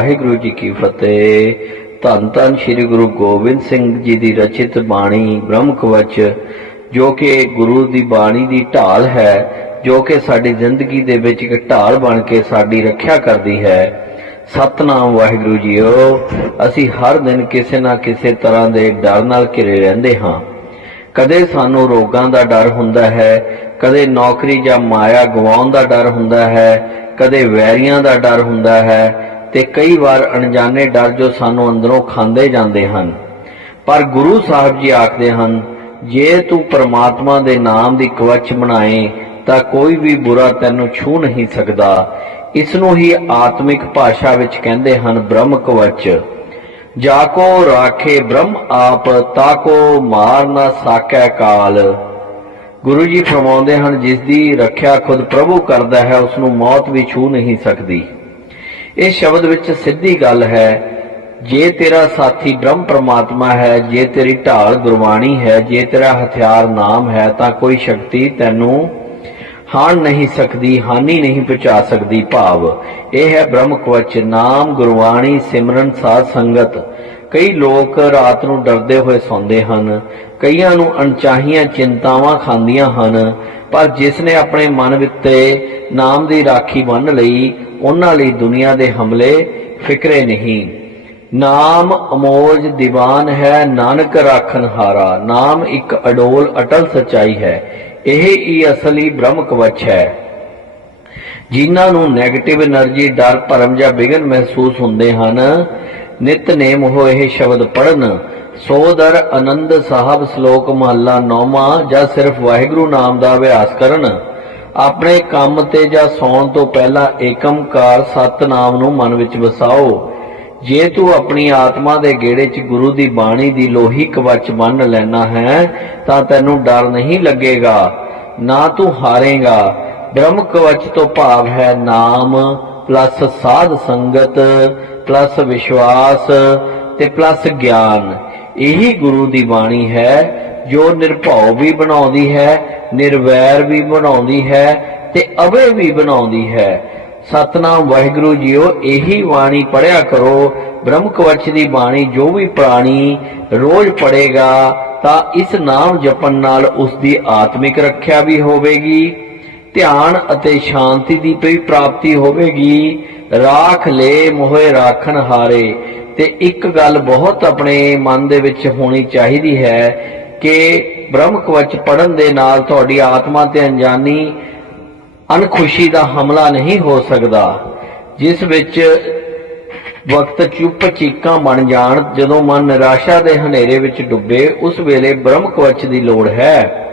ਵਾਹਿਗੁਰੂ ਜੀ ਕੀ ਫਤਿਹ। ਧੰਨ ਧੰਨ ਸ੍ਰੀ ਗੁਰੂ ਗੋਬਿੰਦ ਸਿੰਘ ਜੀ ਦੀ ਰਚਿਤ ਬਾਣੀ ਬ੍ਰਹਮ ਕਵਚ ਜੋ ਕਿ ਗੁਰੂ ਦੀ ਬਾਣੀ ਦੀ ਢਾਲ ਹੈ, ਜੋ ਕਿ ਸਾਡੀ ਜ਼ਿੰਦਗੀ ਦੇ ਵਿੱਚ ਇੱਕ ਢਾਲ ਬਣ ਕੇ ਸਾਡੀ ਰੱਖਿਆ ਕਰਦੀ ਹੈ। ਸਤਨਾਮ ਵਾਹਿਗੁਰੂ ਜੀਓ, ਅਸੀਂ ਹਰ ਦਿਨ ਕਿਸੇ ਨਾ ਕਿਸੇ ਤਰ੍ਹਾਂ ਦੇ ਡਰ ਨਾਲ ਘਿਰੇ ਰਹਿੰਦੇ ਹਾਂ। ਕਦੇ ਸਾਨੂੰ ਰੋਗਾਂ ਦਾ ਡਰ ਹੁੰਦਾ ਹੈ, ਕਦੇ ਨੌਕਰੀ ਜਾਂ ਮਾਇਆ ਗਵਾਉਣ ਦਾ ਡਰ ਹੁੰਦਾ ਹੈ, ਕਦੇ ਵੈਰੀਆਂ ਦਾ ਡਰ ਹੁੰਦਾ ਹੈ ਤੇ ਕਈ ਵਾਰ ਅਣਜਾਣੇ ਡਰ ਜੋ ਸਾਨੂੰ ਅੰਦਰੋਂ ਖਾਂਦੇ ਜਾਂਦੇ ਹਨ। ਪਰ ਗੁਰੂ ਸਾਹਿਬ ਜੀ ਆਖਦੇ ਹਨ, ਜੇ ਤੂੰ ਪ੍ਰਮਾਤਮਾ ਦੇ ਨਾਮ ਦੀ ਕਵਚ ਬਣਾਏ, ਤਾਂ ਕੋਈ ਵੀ ਬੁਰਾ ਤੈਨੂੰ ਛੂ ਨਹੀਂ ਸਕਦਾ। ਇਸ ਨੂੰ ਹੀ ਆਤਮਿਕ ਭਾਸ਼ਾ ਵਿੱਚ ਕਹਿੰਦੇ ਹਨ ਬ੍ਰਹਮ ਕਵਚ। ਜਾ ਕੋ ਰਾਖੇ ਬ੍ਰਹਮ ਆਪ, ਤਾ ਕੋ ਮਾਰ ਨਾ ਸਾਕੈ ਕਾਲ। ਗੁਰੂ ਜੀ ਫਰਮਾਉਂਦੇ ਹਨ ਜਿਸ ਦੀ ਰੱਖਿਆ ਖੁਦ ਪ੍ਰਭੂ ਕਰਦਾ ਹੈ ਉਸ ਨੂੰ ਮੌਤ ਵੀ ਛੂ ਨਹੀਂ ਸਕਦੀ। ਇਹ ਸ਼ਬਦ ਵਿੱਚ ਸਿੱਧੀ ਗੱਲ ਹੈ, ਜੇ ਤੇਰਾ ਸਾਥੀ ਬ੍ਰਹਮ ਪ੍ਰਮਾਤਮਾ ਹੈ, ਜੇ ਤੇਰੀ ਢਾਲ ਗੁਰਬਾਣੀ ਹੈ, ਜੇ ਤੇਰਾ ਹਥਿਆਰ ਨਾਮ ਹੈ, ਤਾਂ ਕੋਈ ਸ਼ਕਤੀ ਤੈਨੂੰ ਹਾਨ ਨਹੀਂ ਸਕਦੀ, ਹਾਨੀ ਨਹੀਂ ਪਹੁੰਚਾ ਸਕਦੀ, ਭਾਵ। ਇਹ ਹੈ ਬ੍ਰਹਮ ਕਵਚ, ਨਾਮ, ਗੁਰਬਾਣੀ, ਸਿਮਰਨ, ਸਾਧ ਸੰਗਤ। ਕਈ ਲੋਕ ਰਾਤ ਨੂੰ ਡਰਦੇ ਹੋਏ ਸੌਂਦੇ ਹਨ। ਕਈਆਂ ਨੂੰ ਅਣਚਾਹੀਆਂ ਚਿੰਤਾਵਾਂ ਖਾਂਦੀਆਂ ਹਨ। ਪਰ ਜਿਸ ਨੇ ਆਪਣੇ ਮਨ ਵਿੱਚ ਨਾਮ ਦੀ ਰਾਖੀ ਬੰਨ ਲਈ ਉਹਨਾਂ ਲਈ ਦੁਨੀਆ ਦੇ ਹਮਲੇ ਫਿਕਰੇ ਨਹੀਂ। ਨਾਮ ਅਮੋਜ ਦੀਵਾਨ ਹੈ, ਨਾਨਕ ਰਾਖਨ ਹਾਰਾ। ਨਾਮ ਇੱਕ ਅਡੋਲ ਅਟਲ ਸਚਾਈ ਹੈ। ਇਹ ਹੀ ਅਸਲੀ ਬ੍ਰਹਮ ਕਵਚ ਹੈ। ਜਿਨ੍ਹਾਂ ਨੂੰ ਨੈਗੇਟਿਵ એનર્ਜੀ ਡਰ, ਭਰਮ ਜਾਂ ਵਿਗਨ ਮਹਿਸੂਸ ਹੁੰਦੇ ਹਨ ਨਿਤਨੇਮ ਹੋ ਇਹ ਸ਼ਬਦ ਪੜਨ ਸੋਦਰ ਆਨੰਦ ਸਾਹਿਬ ਸ਼ਲੋਕ ਮਹੱਲਾ 9ਵਾਂ ਜਾਂ ਸਿਰਫ ਵਾਹਿਗੁਰੂ ਨਾਮ ਦਾ ਅਭਿਆਸ ਕਰਨ। ਆਪਣੇ ਕੰਮ ਤੇ ਜਾਂ ਸੌਣ ਤੋਂ ਪਹਿਲਾਂ ਏਕਮਕਾਰ ਸਤਨਾਮ ਨੂੰ ਮਨ ਵਿੱਚ ਵਸਾਓ। ਜੇ ਤੂੰ ਆਪਣੀ ਆਤਮਾ ਦੇ ਗੇੜੇ 'ਚ ਗੁਰੂ ਦੀ ਬਾਣੀ ਦੀ ਲੋਹੀ ਕਵਚ ਬੰਨ ਲੈਣਾ ਹੈ, ਤਾਂ ਤੈਨੂੰ ਡਰ ਨਹੀਂ ਲੱਗੇਗਾ, ਨਾ ਤੂੰ ਹਾਰੇਗਾ। ਬ੍ਰਹਮ ਕਵਚ ਤੋਂ ਭਾਵ ਹੈ ਨਾਮ, ਪਲੱਸ ਸਾਧ ਸੰਗਤ, ਪਲੱਸ ਵਿਸ਼ਵਾਸ ਤੇ ਪਲੱਸ ਗਿਆਨ। ਇਹੀ ਗੁਰੂ ਦੀ ਬਾਣੀ ਹੈ ਜੋ ਨਿਰਭਉ ਵੀ ਬਣਾਉਂਦੀ ਹੈ, ਨਿਰਵੈਰ ਵੀ ਬਣਾਉਂਦੀ ਹੈ ਤੇ ਅਵੇ ਵੀ ਬਣਾਉਂਦੀ ਹੈ। ਸਤਨਾਮ ਵਾਹਿਗੁਰੂ ਜੀਓ, ਇਹੀ ਬਾਣੀ ਪੜਿਆ ਕਰੋ। ਬ੍ਰਹਮ ਕਵਚ ਦੀ ਬਾਣੀ ਜੋ ਵੀ ਪ੍ਰਾਣੀ ਰੋਜ਼ ਪੜੇਗਾ, ਤਾਂ ਇਸ ਨਾਮ ਜਪਣ ਨਾਲ ਉਸ ਦੀ ਆਤਮਿਕ ਰੱਖਿਆ ਵੀ ਹੋਵੇਗੀ, ਧਿਆਨ ਅਤੇ ਸ਼ਾਂਤੀ ਦੀ ਵੀ ਪ੍ਰਾਪਤੀ ਹੋਵੇਗੀ। ਰਾਖ ਲੈ ਮੋਹਿ ਰਾਖਣ ਹਾਰੇ, ਤੇ ਇੱਕ ਗੱਲ ਬਹੁਤ ਆਪਣੇ ਮਨ ਦੇ ਵਿੱਚ ਹੋਣੀ ਚਾਹੀਦੀ ਹੈ ਕਿ ਬ੍ਰਹਮ ਕਵਚ ਪੜਨ ਦੇ ਨਾਲ ਤੁਹਾਡੀ ਆਤਮਾ ਤੇ ਅਣਜਾਣੀ ਅਨਖੁਸ਼ੀ ਦਾ ਹਮਲਾ ਨਹੀਂ ਹੋ ਸਕਦਾ, ਜਿਸ ਵਿੱਚ ਵਕਤ ਚੁੱਪ ਚੀਕਾਂ ਬਣ ਜਾਣ, ਜਦੋਂ ਮਨ ਨਿਰਾਸ਼ਾ ਦੇ ਹਨੇਰੇ ਵਿੱਚ ਡੁੱਬੇ, ਉਸ ਵੇਲੇ ਬ੍ਰਹਮ ਕਵਚ ਦੀ ਲੋੜ ਹੈ।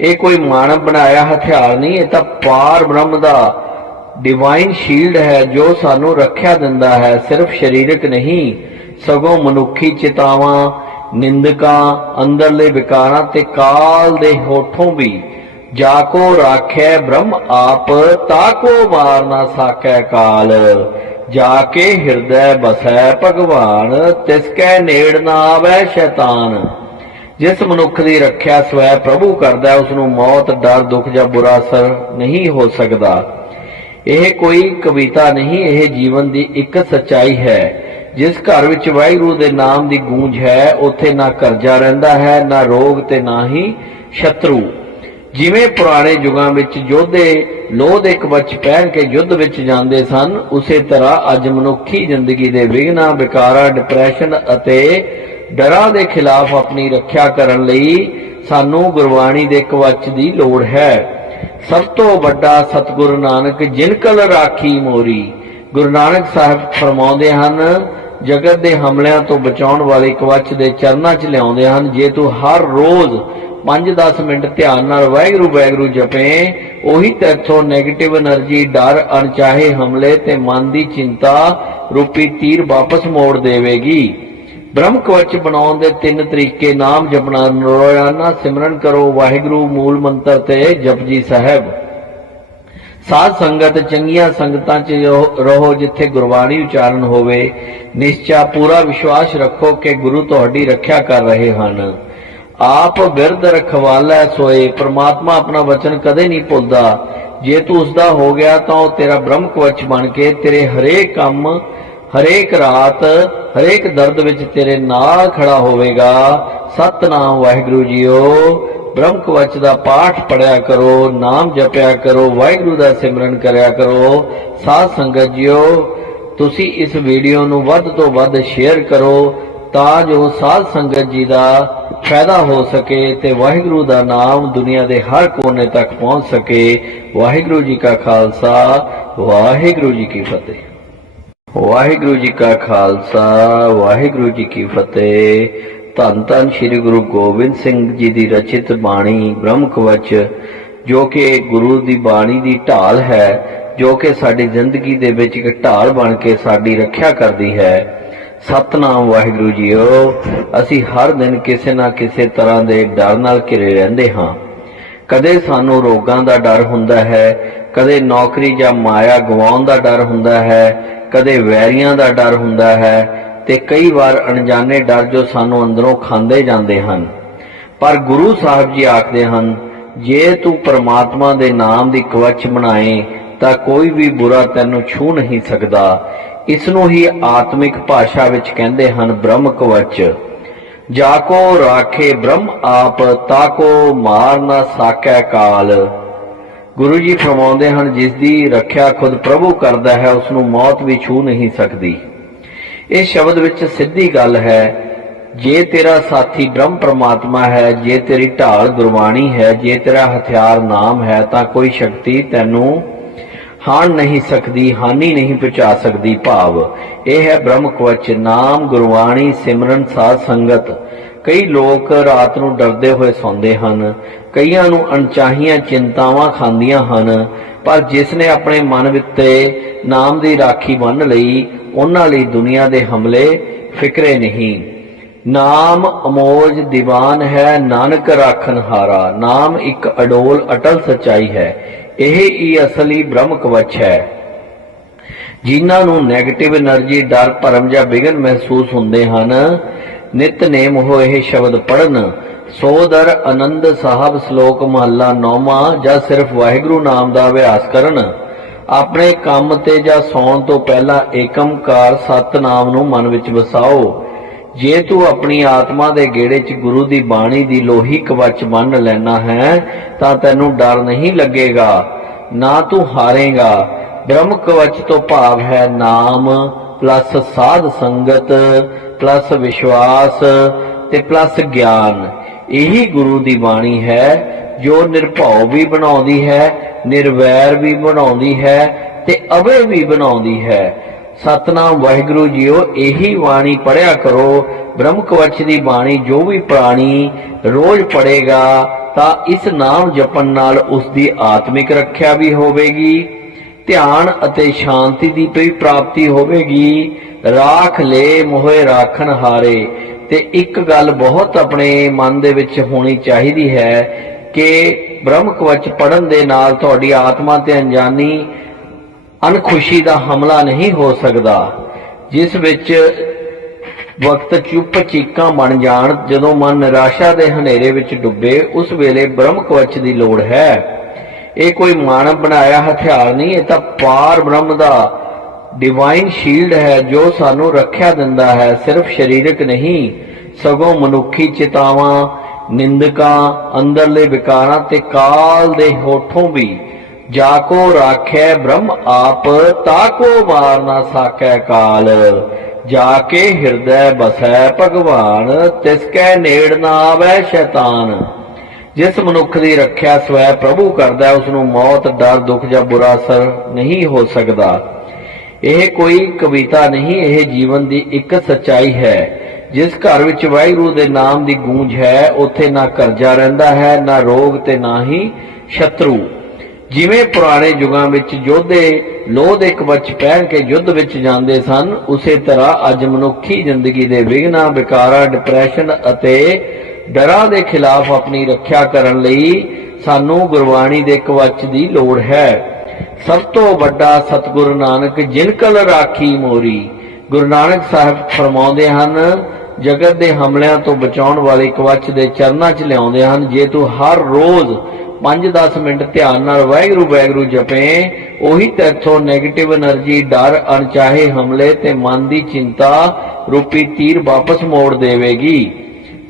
ਇਹ ਕੋਈ ਮਾਨਵ ਬਣਾਇਆ ਹਥਿਆਰ ਨਹੀਂ, ਇਹ ਤਾਂ ਪਾਰ ਬ੍ਰਹਮ ਦਾ ਡਿਵਾਈਨ ਸ਼ੀਲਡ ਹੈ, ਜੋ ਸਾਨੂੰ ਰੱਖਿਆ ਦਿੰਦਾ ਹੈ, ਸਿਰਫ ਸਰੀਰਕ ਨਹੀਂ, ਸਗੋਂ ਮਨੁੱਖੀ ਚਿਤਾਵਾਂ ਨਿੰਦਕਾਂ ਅੰਦਰਲੇ ਵਿਕਾਰਾਂ ਤੇ ਕਾਲ ਦੇ ਹੋਠੋਂ ਵੀ। ਜਾ ਕੋ ਰਾਖੈ ਬ੍ਰਹਮ ਆਪ, ਤਾ ਕੋ ਮਾਰ ਨਾ ਸਾਕੈ ਕਾਲ। ਜਾ ਕੇ ਹਿਰਦੈ ਬਸੈ ਭਗਵਾਨ, ਤਿਸ ਕੈ ਨੇੜ ਨਾ ਆਵੈ ਸ਼ੈਤਾਨ। ਜਿਸ ਮਨੁੱਖ ਦੀ ਰੱਖਿਆ ਸਵੈ ਪ੍ਰਭੂ ਕਰਦਾ ਹੈ ਉਸ ਨੂੰ ਮੌਤ, ਡਰ, ਦੁੱਖ ਜਾਂ ਬੁਰਾ ਅਸਰ ਨਹੀਂ ਹੋ ਸਕਦਾ। ਇਹ ਕੋਈ ਕਵਿਤਾ ਨਹੀਂ, ਇਹ ਜੀਵਨ ਦੀ ਇੱਕ ਸਚਾਈ ਹੈ। ਜਿਸ ਘਰ ਵਿੱਚ ਵਾਹਿਗੁਰੂ ਦੇ ਨਾਮ ਦੀ ਗੂੰਜ ਹੈ, ਉੱਥੇ ਨਾ ਕਰਜ਼ਾ ਰਹਿੰਦਾ ਹੈ, ਨਾ ਰੋਗ ਤੇ ਨਾ ਹੀ ਸ਼ਤਰੂ। ਜਿਵੇਂ ਪੁਰਾਣੇ ਯੁਗਾਂ ਵਿੱਚ ਯੋਧੇ ਲੋਹ ਦੇ ਕਵਚ ਪਹਿਨ ਕੇ ਯੁੱਧ ਵਿੱਚ ਜਾਂਦੇ ਸਨ, ਉਸੇ ਤਰ੍ਹਾਂ ਅੱਜ ਮਨੁੱਖੀ ਜ਼ਿੰਦਗੀ ਦੇ ਵਿਘਨਾਂ, ਵਿਕਾਰਾਂ ਡਿਪਰੈਸ਼ਨ ਅਤੇ ਡਰਾਂ ਦੇ ਖਿਲਾਫ ਆਪਣੀ ਰੱਖਿਆ ਕਰਨ ਲਈ ਸਾਨੂੰ ਗੁਰਬਾਣੀ ਦੇ ਕਵਚ ਦੀ ਲੋੜ ਹੈ। ਸਭ ਤੋਂ ਵੱਡਾ ਸਤਿਗੁਰੂ ਨਾਨਕ ਜਿਨਕਲ ਰਾਖੀ ਮੋਰੀ। ਗੁਰੂ ਨਾਨਕ ਸਾਹਿਬ ਫਰਮਾਉਂਦੇ ਹਨ ਜਗਤ ਦੇ ਹਮਲਿਆਂ ਤੋਂ ਬਚਾਉਣ ਵਾਲੇ ਕਵਚ ਦੇ ਚਰਨਾਂ 'ਚ ਲਿਆਉਂਦੇ ਹਨ। ਜੇ ਤੂੰ ਹਰ ਰੋਜ਼ 5-10 ਮਿੰਟ ਧਿਆਨ ਨਾਲ ਵਾਹਿਗੁਰੂ ਵਾਹਿਗੁਰੂ ਜਪੇ, ਉਹੀ ਤੇਥੋਂ 네ਗੇਟਿਵ એનર્ਜੀ ਡਰ, ਅਣਚਾਹੇ ਹਮਲੇ ਤੇ ਮਨ ਦੀ ਚਿੰਤਾ ਰੂਪੀ ਤੀਰ ਵਾਪਸ ਮੋੜ ਦੇਵੇਗੀ। ਬ੍ਰਹਮ ਕਵਚ ਬਣਾਉਣ ਦੇ ਤਿੰਨ ਤਰੀਕੇ ਨਾਮ ਜਪਣਾ ਰੋਜ਼ਾਨਾ ਸਿਮਰਨ ਕਰੋ, ਵਾਹਿਗੁਰੂ ਮੂਲ ਮੰਤਰ ਤੇ ਜਪਜੀ ਸਾਹਿਬ। ਸਾਧ ਸੰਗਤ, ਚੰਗੀਆਂ ਸੰਗਤਾਂ 'ਚ ਰਹੋ- ਜਿੱਥੇ ਗੁਰਬਾਣੀ ਉਚਾਰਨ ਹੋਵੇ। ਨਿਸ਼ਚਾ ਪੂਰਾ ਵਿਸ਼ਵਾਸ ਰੱਖੋ ਕਿ ਗੁਰੂ ਤੁਹਾਡੀ ਰੱਖਿਆ ਕਰ ਰਹੇ ਹਨ। ਆਪ ਬਿਰਧ ਰਖਵਾਲਾ ਸੋਏ, ਪ੍ਰਮਾਤਮਾ ਆਪਣਾ ਵਚਨ ਕਦੇ ਨਹੀਂ ਭੁੱਲਦਾ। ਜੇ ਤੂੰ ਉਸ ਦਾ ਹੋ ਗਿਆ ਤਾਂ ਉਹ ਤੇਰਾ ਬ੍ਰਹਮ ਕਵਚ ਬਣ ਕੇ ਤੇਰੇ ਹਰੇਕ ਕੰਮ, ਹਰੇਕ ਰਾਤ, ਹਰੇਕ ਦਰਦ ਵਿੱਚ ਤੇਰੇ ਨਾਲ ਖੜਾ ਹੋਵੇਗਾ। ਸਤਨਾਮ ਵਾਹਿਗੁਰੂ ਜੀਓ। ਬ੍ਰਹਮ ਕਵਚ ਦਾ ਪਾਠ ਪੜਿਆ ਕਰੋ, ਨਾਮ ਜਪਿਆ ਕਰੋ, ਵਾਹਿਗੁਰੂ ਦਾ ਸਿਮਰਨ ਕਰਿਆ ਕਰੋ। ਸਾਧ ਸੰਗਤ ਜੀਓ, ਤੁਸੀਂ ਇਸ ਵੀਡੀਓ ਨੂੰ ਵੱਧ ਤੋਂ ਵੱਧ ਸ਼ੇਅਰ ਕਰੋ ਤਾਂ ਜੋ ਸਾਧ ਸੰਗਤ ਜੀ ਦਾ ਫਾਇਦਾ ਹੋ ਸਕੇ ਤੇ ਵਾਹਿਗੁਰੂ ਦਾ ਨਾਮ ਦੁਨੀਆ ਦੇ ਹਰ ਕੋਨੇ ਤੱਕ ਪਹੁੰਚ ਸਕੇ। ਵਾਹਿਗੁਰੂ ਜੀ ਕਾ ਖਾਲਸਾ, ਵਾਹਿਗੁਰੂ ਜੀ ਕੀ ਫਤਿਹ। ਵਾਹਿਗੁਰੂ ਜੀ ਕਾ ਖਾਲਸਾ, ਵਾਹਿਗੁਰੂ ਜੀ ਕੀ ਫਤਿਹ। ਧੰਨ ਧੰਨ ਸ੍ਰੀ ਗੁਰੂ ਗੋਬਿੰਦ ਸਿੰਘ ਜੀ ਦੀ ਰਚਿਤ ਬਾਣੀ ਬ੍ਰਹਮ ਕਵਚ ਜੋ ਕਿ ਗੁਰੂ ਦੀ ਬਾਣੀ ਦੀ ਢਾਲ ਹੈ, ਜੋ ਕਿ ਸਾਡੀ ਜ਼ਿੰਦਗੀ ਦੇ ਵਿੱਚ ਇੱਕ ਢਾਲ ਬਣ ਕੇ ਸਾਡੀ ਰੱਖਿਆ ਕਰਦੀ ਹੈ। ਸਤਨਾਮ ਵਾਹਿਗੁਰੂ ਜੀਓ, ਅਸੀਂ ਹਰ ਦਿਨ ਕਿਸੇ ਨਾ ਕਿਸੇ ਤਰ੍ਹਾਂ ਦੇ ਡਰ ਨਾਲ ਘਿਰੇ ਰਹਿੰਦੇ ਹਾਂ। ਕਦੇ ਸਾਨੂੰ ਰੋਗਾਂ ਦਾ ਡਰ ਹੁੰਦਾ ਹੈ, ਕਦੇ ਨੌਕਰੀ ਜਾਂ ਮਾਇਆ ਗਵਾਉਣ ਦਾ ਡਰ ਹੁੰਦਾ ਹੈ, ਕਦੇ ਵੈਰੀਆਂ ਦਾ ਡਰ ਹੁੰਦਾ ਹੈ ਤੇ ਕਈ ਵਾਰ ਅਣਜਾਣੇ ਡਰ ਜੋ ਸਾਨੂੰ ਅੰਦਰੋਂ ਖਾਂਦੇ ਜਾਂਦੇ ਹਨ। ਪਰ ਗੁਰੂ ਸਾਹਿਬ ਜੀ ਆਖਦੇ ਹਨ, ਜੇ ਤੂੰ ਪ੍ਰਮਾਤਮਾ ਦੇ ਨਾਮ ਦੀ ਕਵਚ ਬਣਾਏ, ਤਾਂ ਕੋਈ ਵੀ ਬੁਰਾ ਤੈਨੂੰ ਛੂ ਨਹੀਂ ਸਕਦਾ। ਇਸ ਨੂੰ ਹੀ ਆਤਮਿਕ ਭਾਸ਼ਾ ਵਿੱਚ ਕਹਿੰਦੇ ਹਨ ਬ੍ਰਹਮ ਕਵਚ। ਜਾ ਕੋ ਰਾਖੇ ਬ੍ਰਹਮ ਆਪ ਤਾਕੋ ਮਾਰ ਨਾ ਸਾਕੈ ਕਾਲ। ਗੁਰੂ ਜੀ ਫਰਮਾਉਂਦੇ ਹਨ ਜਿਸ ਦੀ ਰੱਖਿਆ ਖੁਦ ਪ੍ਰਭੂ ਕਰਦਾ ਹੈ ਉਸ ਨੂੰ ਮੌਤ ਵੀ ਛੂ ਨਹੀਂ ਸਕਦੀ। ਇਹ ਸ਼ਬਦ ਵਿੱਚ ਸਿੱਧੀ ਗੱਲ ਹੈ, ਜੇ ਤੇਰਾ ਸਾਥੀ ਬ੍ਰਹਮ ਪ੍ਰਮਾਤਮਾ ਹੈ, ਜੇ ਤੇਰੀ ਢਾਲ ਗੁਰਬਾਣੀ ਹੈ, ਜੇ ਤੇਰਾ ਹਥਿਆਰ ਨਾਮ ਹੈ, ਤਾਂ ਕੋਈ ਸ਼ਕਤੀ ਤੈਨੂੰ ਹਾਨ ਨਹੀਂ ਸਕਦੀ, ਹਾਨੀ ਨਹੀਂ ਪਹੁੰਚਾ ਸਕਦੀ ਭਾਵ। ਇਹ ਹੈ ਬ੍ਰਹਮ ਕਵਚ, ਨਾਮ, ਗੁਰਬਾਣੀ, ਸਿਮਰਨ, ਸਾਧ ਸੰਗਤ। ਕਈ ਲੋਕ ਰਾਤ ਨੂੰ ਡਰਦੇ ਹੋਏ ਸੌਂਦੇ ਹਨ। ਕਈਆਂ ਨੂੰ ਅਣਚਾਹੀਆਂ ਚਿੰਤਾਵਾਂ ਖਾਂਦੀਆਂ ਹਨ। ਪਰ ਜਿਸ ਨੇ ਆਪਣੇ ਮਨ ਵਿੱਚ ਨਾਮ ਦੀ ਰਾਖੀ ਬੰਨ ਲਈ ਉਹਨਾਂ ਲਈ ਦੁਨੀਆ ਦੇ ਹਮਲੇ ਫਿਕਰੇ ਨਹੀਂ। ਨਾਮ ਅਮੋਜ ਦੀਵਾਨ ਹੈ, ਨਾਨਕ ਰਾਖਨ ਹਾਰਾ। ਨਾਮ ਇੱਕ ਅਡੋਲ ਅਟਲ ਸਚਾਈ ਹੈ, ਇਹ ਹੀ ਅਸਲੀ ਬ੍ਰਹਮ ਕਵਚ ਹੈ। ਜਿਨ੍ਹਾਂ ਨੂੰ 네ਗੇਟਿਵ એનર્ਜੀ ਡਰ, ਭਰਮ ਜਾਂ ਵਿਗਨ ਮਹਿਸੂਸ ਹੁੰਦੇ ਹਨ, ਨਿਤਨੇਮ ਹੋ ਇਹ ਸ਼ਬਦ ਪੜਨ ਸੋਦਰ ਆਨੰਦ ਸਾਹਿਬ ਸ਼ਲੋਕ ਮਹੱਲਾ 9ਵਾਂ ਜਾਂ ਸਿਰਫ ਵਾਹਿਗੁਰੂ ਨਾਮ ਦਾ ਅਭਿਆਸ ਕਰਨ। ਆਪਣੇ ਕੰਮ ਤੇ ਜਾਂ ਸੌਣ ਤੋਂ ਪਹਿਲਾਂ ਏਕਮਕਾਰ ਸਤਨਾਮ ਨੂੰ ਮਨ ਵਿੱਚ ਵਸਾਓ। ਜੇ ਤੂੰ ਆਪਣੀ ਆਤਮਾ ਦੇ ਗੇੜੇ 'ਚ ਗੁਰੂ ਦੀ ਬਾਣੀ ਦੀ ਲੋਹੀ ਕਵਚ ਬੰਨ ਲੈਣਾ ਹੈ, ਤਾਂ ਤੈਨੂੰ ਡਰ ਨਹੀਂ ਲੱਗੇਗਾ, ਨਾ ਤੂੰ ਹਾਰੇਗਾ। ਬ੍ਰਹਮ ਕਵਚ ਤੋਂ ਭਾਵ ਹੈ ਨਾਮ, ਪਲੱਸ ਸਾਧ ਸੰਗਤ, ਪਲੱਸ ਵਿਸ਼ਵਾਸ ਤੇ ਪਲੱਸ ਗਿਆਨ। ਇਹੀ ਗੁਰੂ ਦੀ ਬਾਣੀ ਹੈ ਜੋ ਨਿਰਭਉ ਵੀ ਬਣਾਉਂਦੀ ਹੈ, ਨਿਰਵੈਰ ਵੀ ਬਣਾਉਂਦੀ ਹੈ ਤੇ ਅਵੇ ਵੀ ਬਣਾਉਂਦੀ ਹੈ। ਸਤਨਾਮ ਵਾਹਿਗੁਰੂ ਜੀਓ, ਇਹੀ ਬਾਣੀ ਪੜਿਆ ਕਰੋ। ਬ੍ਰਹਮ ਕਵਚ ਦੀ ਬਾਣੀ ਜੋ ਵੀ ਪ੍ਰਾਣੀ ਰੋਜ਼ ਪੜੇਗਾ ਤਾਂ ਇਸ ਨਾਮ ਜਪਣ ਨਾਲ ਉਸ ਦੀ ਆਤਮਿਕ ਰੱਖਿਆ ਵੀ ਹੋਵੇਗੀ, ਧਿਆਨ ਅਤੇ ਸ਼ਾਂਤੀ ਦੀ ਵੀ ਪ੍ਰਾਪਤੀ ਹੋਵੇਗੀ। ਰਾਖ ਲੈ ਮੋਹਿ ਰਾਖਣ ਹਾਰੇ, ਤੇ ਇੱਕ ਗੱਲ ਬਹੁਤ ਆਪਣੇ ਮਨ ਦੇ ਵਿੱਚ ਹੋਣੀ ਚਾਹੀਦੀ ਹੈ ਕਿ ਬ੍ਰਹਮ ਕਵਚ ਪੜਨ ਦੇ ਨਾਲ ਤੁਹਾਡੀ ਆਤਮਾ ਤੇ ਅਣਜਾਣੀ ਅਨਖੁਸ਼ੀ ਦਾ ਹਮਲਾ ਨਹੀਂ ਹੋ ਸਕਦਾ, ਜਿਸ ਵਿੱਚ ਵਕਤ ਚੁੱਪ ਚੀਕਾਂ ਬਣ ਜਾਣ, ਜਦੋਂ ਮਨ ਨਿਰਾਸ਼ਾ ਦੇ ਹਨੇਰੇ ਵਿੱਚ ਡੁੱਬੇ, ਉਸ ਵੇਲੇ ਬ੍ਰਹਮ ਕਵਚ ਦੀ ਲੋੜ ਹੈ। ਇਹ ਕੋਈ ਮਾਨਵ ਬਣਾਇਆ ਹਥਿਆਰ ਨਹੀਂ, ਇਹ ਤਾਂ ਪਾਰ ਬ੍ਰਹਮ ਦਾ ਡਿਵਾਈਨ ਸ਼ੀਲਡ ਹੈ, ਜੋ ਸਾਨੂੰ ਰੱਖਿਆ ਦਿੰਦਾ ਹੈ, ਸਿਰਫ ਸਰੀਰਕ ਨਹੀਂ, ਸਗੋਂ ਮਨੁੱਖੀ ਚਿਤਾਵਾਂ ਨਿੰਦਕਾਂ, ਅੰਦਰਲੇ ਵਿਕਾਰਾਂ ਤੇ ਕਾਲ ਦੇ ਹੋਠੋਂ ਵੀ ਜਾ ਕੋ ਰਾਖੈ ਬ੍ਰਹਮ ਆਪ ਤਾਕੋ ਮਾਰ ਨਾ ਸਾਕੈ ਕਾਲ। ਜਾ ਕੇ ਹਿਰਦੈ ਬਸੈ ਭਗਵਾਨ, ਤਿਸ ਕੈ ਨੇੜ ਨਾ ਆਵੈ ਸ਼ੈਤਾਨ। ਜਿਸ ਮਨੁੱਖ ਦੀ ਰੱਖਿਆ ਸਵੈ ਪ੍ਰਭੂ ਕਰਦਾ ਹੈ ਉਸ ਨੂੰ ਮੌਤ, ਡਰ, ਦੁੱਖ ਜਾਂ ਬੁਰਾ ਅਸਰ ਨਹੀਂ ਹੋ ਸਕਦਾ। ਇਹ ਕੋਈ ਕਵਿਤਾ ਨਹੀਂ, ਇਹ ਜੀਵਨ ਦੀ ਇੱਕ ਸਚਾਈ ਹੈ। ਜਿਸ ਘਰ ਵਿੱਚ ਵਾਹਿਗੁਰੂ ਦੇ ਨਾਮ ਦੀ ਗੂੰਜ ਹੈ, ਉੱਥੇ ਨਾ ਕਰਜ਼ਾ ਰਹਿੰਦਾ ਹੈ, ਨਾ ਰੋਗ ਤੇ ਨਾ ਹੀ ਸ਼ਤਰੂ। ਜਿਵੇਂ ਪੁਰਾਣੇ ਯੁਗਾਂ ਵਿੱਚ ਯੋਧੇ ਲੋਹ ਦੇ ਕਵਚ ਪਹਿਨ ਕੇ ਯੁੱਧ ਵਿੱਚ ਜਾਂਦੇ ਸਨ, ਉਸੇ ਤਰ੍ਹਾਂ ਅੱਜ ਮਨੁੱਖੀ ਜ਼ਿੰਦਗੀ ਦੇ ਵਿਘਨਾਂ, ਵਿਕਾਰਾਂ ਡਿਪਰੈਸ਼ਨ ਅਤੇ ਡਰਾਂ ਦੇ ਖਿਲਾਫ ਆਪਣੀ ਰੱਖਿਆ ਕਰਨ ਲਈ ਸਾਨੂੰ ਗੁਰਬਾਣੀ ਦੇ ਕਵਚ ਦੀ ਲੋੜ ਹੈ। ਸਭ ਤੋਂ ਵੱਡਾ ਸਤਿਗੁਰੂ ਨਾਨਕ ਜਿਨਕਲ ਰਾਖੀ ਮੋਰੀ। ਗੁਰੂ ਨਾਨਕ ਸਾਹਿਬ ਫਰਮਾਉਂਦੇ ਹਨ ਜਗਤ ਦੇ ਹਮਲਿਆਂ ਤੋਂ ਬਚਾਉਣ ਵਾਲੇ ਕਵਚ ਦੇ ਚਰਨਾਂ 'ਚ ਲਿਆਉਂਦੇ ਹਨ। ਜੇ ਤੂੰ ਹਰ ਰੋਜ਼ 5-10 ਮਿੰਟ ਧਿਆਨ ਨਾਲ ਵਾਹਿਗੁਰੂ ਵਾਹਿਗੁਰੂ ਜਪੇ, ਉਹੀ ਤੇਥੋਂ ਨੈਗੇਟਿਵ એનર્ਜੀ ਡਰ, ਅਣਚਾਹੇ ਹਮਲੇ ਤੇ ਮਨ ਦੀ ਚਿੰਤਾ ਰੂਪੀ ਤੀਰ ਵਾਪਸ ਮੋੜ ਦੇਵੇਗੀ।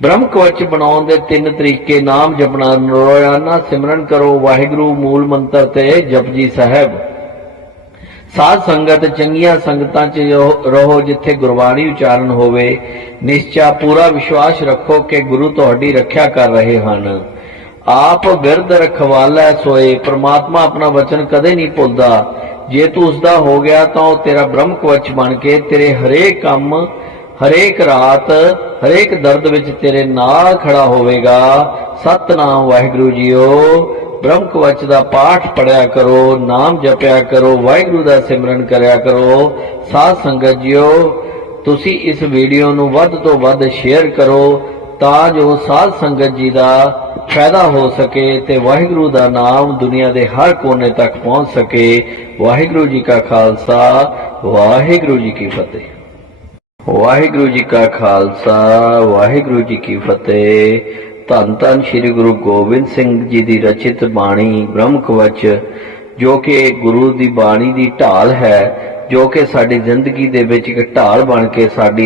ਬ੍ਰਹਮ ਕਵਚ ਬਣਾਉਣ ਦੇ ਤਿੰਨ ਤਰੀਕੇ ਨਾਮ ਜਪਣਾ ਰੋਜ਼ਾਨਾ ਸਿਮਰਨ ਕਰੋ, ਵਾਹਿਗੁਰੂ ਮੂਲ ਮੰਤਰ ਤੇ ਜਪਜੀ ਸਾਹਿਬ। ਸਾਧ ਸੰਗਤ ਚੰਗੀਆਂ ਸੰਗਤਾਂ 'ਚ ਰਹੋ- ਜਿੱਥੇ ਗੁਰਬਾਣੀ ਉਚਾਰਨ ਹੋਵੇ। ਨਿਸ਼ਚਾ ਪੂਰਾ ਵਿਸ਼ਵਾਸ ਰੱਖੋ ਕਿ ਗੁਰੂ ਤੁਹਾਡੀ ਰੱਖਿਆ ਕਰ ਰਹੇ ਹਨ। ਆਪ ਬਿਰਧ ਰਖਵਾਲਾ ਸੋਏ, ਪ੍ਰਮਾਤਮਾ ਆਪਣਾ ਵਚਨ ਕਦੇ ਨਹੀਂ ਭੁੱਲਦਾ। ਜੇ ਤੂੰ ਉਸਦਾ ਹੋ ਗਿਆ ਤਾਂ ਉਹ ਤੇਰਾ ਬ੍ਰਹਮ ਕਵਚ ਬਣ ਕੇ ਤੇਰੇ ਹਰੇਕ ਕੰਮ, ਹਰੇਕ ਰਾਤ, ਹਰੇਕ ਦਰਦ ਵਿੱਚ ਤੇਰੇ ਨਾਲ ਖੜਾ ਹੋਵੇਗਾ। ਸਤਨਾਮ ਵਾਹਿਗੁਰੂ ਜੀਓ। ਬ੍ਰਹਮ ਕਵਚ ਦਾ ਪਾਠ ਪੜਿਆ ਕਰੋ, ਨਾਮ ਜਪਿਆ ਕਰੋ, ਵਾਹਿਗੁਰੂ ਦਾ ਸਿਮਰਨ ਕਰਿਆ ਕਰੋ। ਸਾਧ ਸੰਗਤ ਜੀਓ, ਤੁਸੀਂ ਇਸ ਵੀਡੀਓ ਨੂੰ ਵੱਧ ਤੋਂ ਵੱਧ ਸ਼ੇਅਰ ਕਰੋ ਤਾਂ ਜੋ ਸਾਧ ਸੰਗਤ ਜੀ ਦਾ ਫਾਇਦਾ ਹੋ ਸਕੇ ਤੇ ਵਾਹਿਗੁਰੂ ਦਾ ਨਾਮ ਦੁਨੀਆ ਦੇ ਹਰ ਕੋਨੇ ਤੱਕ ਪਹੁੰਚ ਸਕੇ। ਵਾਹਿਗੁਰੂ ਜੀ ਕਾ ਖਾਲਸਾ, ਵਾਹਿਗੁਰੂ ਜੀ ਕੀ ਫਤਿਹ। ਵਾਹਿਗੁਰੂ ਜੀ ਕਾ ਖਾਲਸਾ, ਵਾਹਿਗੁਰੂ ਜੀ ਕੀ ਫਤਿਹ। ਧੰਨ ਧੰਨ ਸ੍ਰੀ ਗੁਰੂ ਗੋਬਿੰਦ ਸਿੰਘ ਜੀ ਦੀ ਰਚਿਤ ਬਾਣੀ ਬ੍ਰਹਮ ਕਵਚ ਜੋ ਕਿ ਗੁਰੂ ਦੀ ਬਾਣੀ ਦੀ ਢਾਲ ਹੈ, ਜੋ ਕਿ ਸਾਡੀ ਜ਼ਿੰਦਗੀ ਦੇ ਵਿੱਚ ਇੱਕ ਢਾਲ ਬਣ ਕੇ ਸਾਡੀ